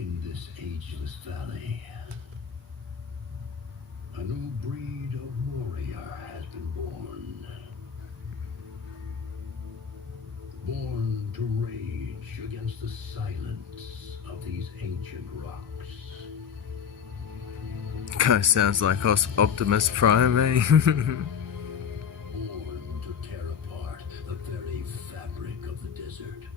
In this ageless valley, a new breed of warrior has been born. Born to rage against the silence of these ancient rocks. Kind of sounds like us Optimus Prime, eh? Born to tear apart the very fabric of the desert.